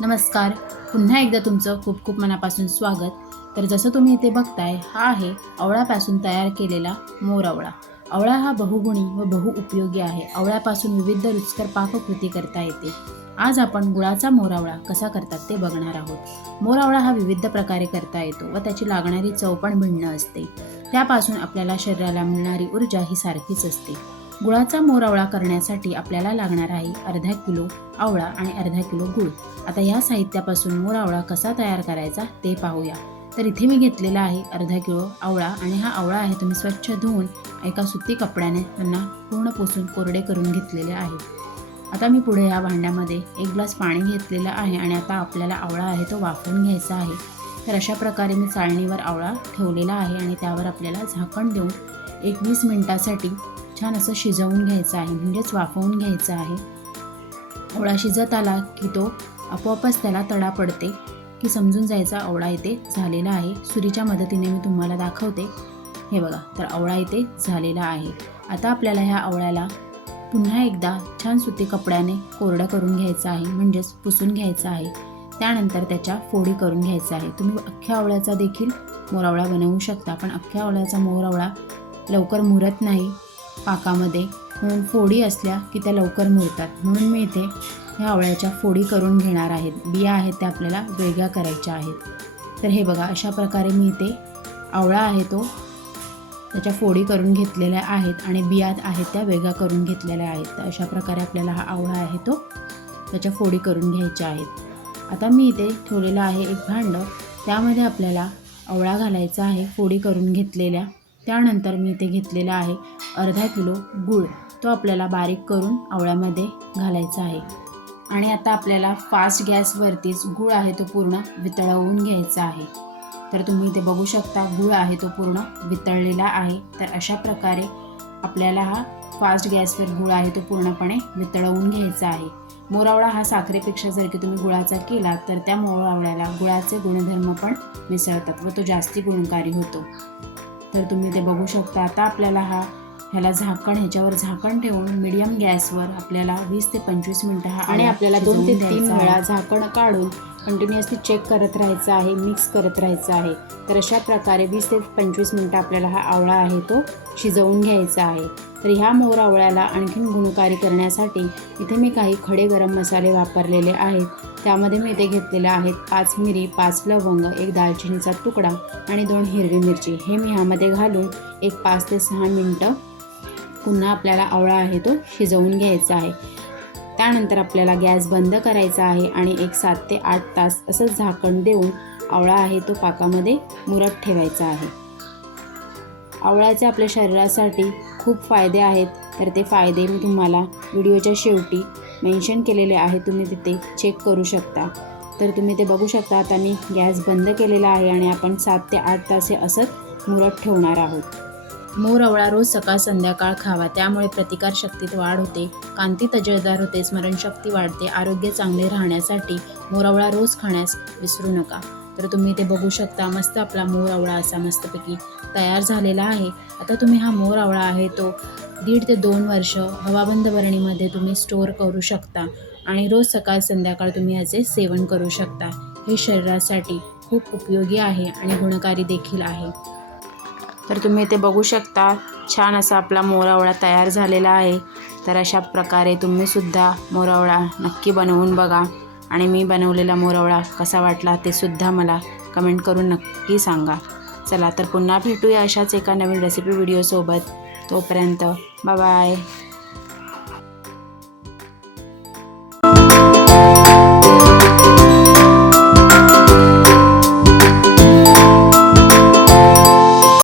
नमस्कार. पुन्हा एकदा तुमचं खूप खूप मनापासून स्वागत. तर जसं तुम्ही इथे बघताय हा आहे आवळापासून तयार केलेला मोरावळा आवळा. आवळा हा बहुगुणी व बहुउपयोगी आहे. आवळ्यापासून विविध रुचकर पाककृती करता येते. आज आपण गुळाचा मोरावळा कसा करतात ते बघणार आहोत. मोरावळा हा विविध प्रकारे करता येतो व त्याची लागणारी चव पण भिन्न असते. त्यापासून आपल्याला शरीराला मिळणारी ऊर्जा ही सारखीच असते. गुळाचा मोरावळा करण्यासाठी आपल्याला लागणार आहे अर्धा किलो आवळा आणि अर्धा किलो गुळ. आता या साहित्यापासून मोर आवळा कसा तयार करायचा ते पाहूया. तर इथे मी घेतलेला आहे अर्धा किलो आवळा आणि हा आवळा आहे तुम्ही स्वच्छ धुवून एका सुती कपड्याने त्यांना पूर्ण पुसून कोरडे करून घेतलेले आहे. आता मी पुढे या भांड्यामध्ये एक ग्लास पाणी घेतलेलं आहे आणि आता आपल्याला आवळा आहे तो वाफवून घ्यायचा आहे. तर अशा प्रकारे मी चाळणीवर आवळा ठेवलेला आहे आणि त्यावर आपल्याला झाकण देऊन एक वीस मिनटासाठी छान असं शिजवून घ्यायचं आहे म्हणजेच वाफवून घ्यायचं आहे. आवळा शिजत आला की तो आपोआपच त्याला तडा पडते की समजून जायचा आवळा इथे झालेला आहे. सुरीच्या मदतीने मी तुम्हाला दाखवते. हे बघा तर आवळा इथे झालेला आहे. आता आपल्याला ह्या आवळ्याला पुन्हा एकदा छान सुती कपड्याने कोरडं करून घ्यायचं आहे म्हणजेच पुसून घ्यायचं आहे. त्यानंतर त्याच्या फोडी करून घ्यायचं आहे. तुम्ही अख्ख्या आवळ्याचा देखील मोरावळा बनवू शकता पण अख्ख्या आवळ्याचा मोरावळा लवकर मुरत नाही पाकामध्ये. म्हणून फोडी असल्या की त्या लवकर मुरतात. म्हणून मी इथे ह्या आवळ्याच्या फोडी करून घेणार आहेत बिया आहेत त्या आपल्याला वेगळ्या करायच्या आहेत. तर हे बघा अशा प्रकारे मी इथे आवळा आहे तो त्याच्या फोडी करून घेतलेल्या आहेत आणि बिया आहेत त्या वेगळ्या करून घेतलेल्या आहेत. तर अशा प्रकारे आपल्याला हा आवळा आहे तो त्याच्या फोडी करून घ्यायच्या आहेत. आता मी इथे ठेवलेलं आहे एक भांडं. त्यामध्ये आपल्याला आवळा घालायचा आहे फोडी करून घेतलेल्या. त्यानंतर मी इथे घेतलेला आहे अर्धा किलो गूळ. तो आपल्याला बारीक करून आवळ्यामध्ये घालायचा आहे. आणि आता आपल्याला फास्ट गॅसवरतीच गूळ आहे तो पूर्ण वितळवून घ्यायचा आहे. तर तुम्ही इथे बघू शकता गूळ आहे तो पूर्ण वितळलेला आहे. तर अशा प्रकारे आपल्याला हा फास्ट गॅसवर गुळ आहे तो पूर्णपणे वितळवून घ्यायचा आहे. मोरावळा हा साखरेपेक्षा जर की तुम्ही गुळाचा केला तर त्या मोरावळ्याला गुळाचे गुणधर्म पण मिसळतात व तो जास्ती गुणकारी होतो. तर तुम्ही ते बघू शकता आता आपल्याला हा ह्याला झाकण ह्याच्यावर झाकण ठेवून मिडियम गॅसवर आपल्याला वीस ते पंचवीस मिनटं हा आणि आपल्याला दोन ते तीन. वेळा झाकण काढून कंटिन्युअसली चेक करत राहायचं आहे मिक्स करत राहायचं आहे. तर अशा प्रकारे वीस ते पंचवीस मिनटं आपल्याला हा आवळा आहे तो शिजवून घ्यायचा आहे. तर ह्या मोर आवळ्याला आणखीन गुणकारी करण्यासाठी इथे मी काही खडे गरम मसाले वापरलेले आहेत. त्यामध्ये मी इथे घेतलेले आहेत. पाच मिरी पाच लवंग एक दालचिनीचा तुकडा आणि दोन हिरवी मिरची. हे मी ह्यामध्ये घालून एक पाच ते सहा मिनटं पुन्हा आपल्याला आवळा आहे तो शिजवून घ्यायचा आहे. त्यानंतर आपल्याला गॅस बंद करायचा आहे आणि एक सात ते आठ तास असं झाकण देऊन आवळा आहे तो पाकामध्ये मुरत ठेवायचा आहे. आवळ्याचे आपल्या शरीरासाठी खूप फायदे आहेत. तर ते फायदे मी तुम्हाला व्हिडिओच्या शेवटी मेन्शन केलेले आहे तुम्ही तिथे चेक करू शकता. तर तुम्ही ते बघू शकता आता मी गॅस बंद केलेला आहे आणि आपण सात ते आठ तास हे असंच मुरत ठेवणार आहोत. मोर आवळा रोज सकाळ संध्याकाळ खावा. त्यामुळे प्रतिकार शक्तीत वाढ होते. कांती तजेलदार होते. स्मरणशक्ती वाढते. आरोग्य चांगले राहण्यासाठी मोरावळा रोज खाण्यास विसरू नका. तर तुम्ही ते बघू शकता. मस्त आपला मोर आवळा असा मस्तपैकी तयार झालेला आहे. आता तुम्ही हा मोर आवळा आहे तो दीड ते दोन वर्ष हवाबंद बरणीमध्ये तुम्ही स्टोअर करू शकता आणि रोज सकाळ संध्याकाळ तुम्ही याचे सेवन करू शकता. हे शरीरासाठी खूप उपयोगी आहे आणि गुणकारी देखील आहे. तर तुम्ही ते बघू शकता. छान असा आपला मोरावळा तयार झालेला आहे. तर अशा प्रकारे तुम्हीसुद्धा मोरावळा नक्की बनवून बघा. आणि मी बनवलेला मोरवळा कसा वाटला ते सुद्धा मला कमेंट करून नक्की सांगा. चला तर पुन्हा भेटूया अशाच एका नवीन रेसिपी व्हिडिओसोबत तोपर्यंत बाय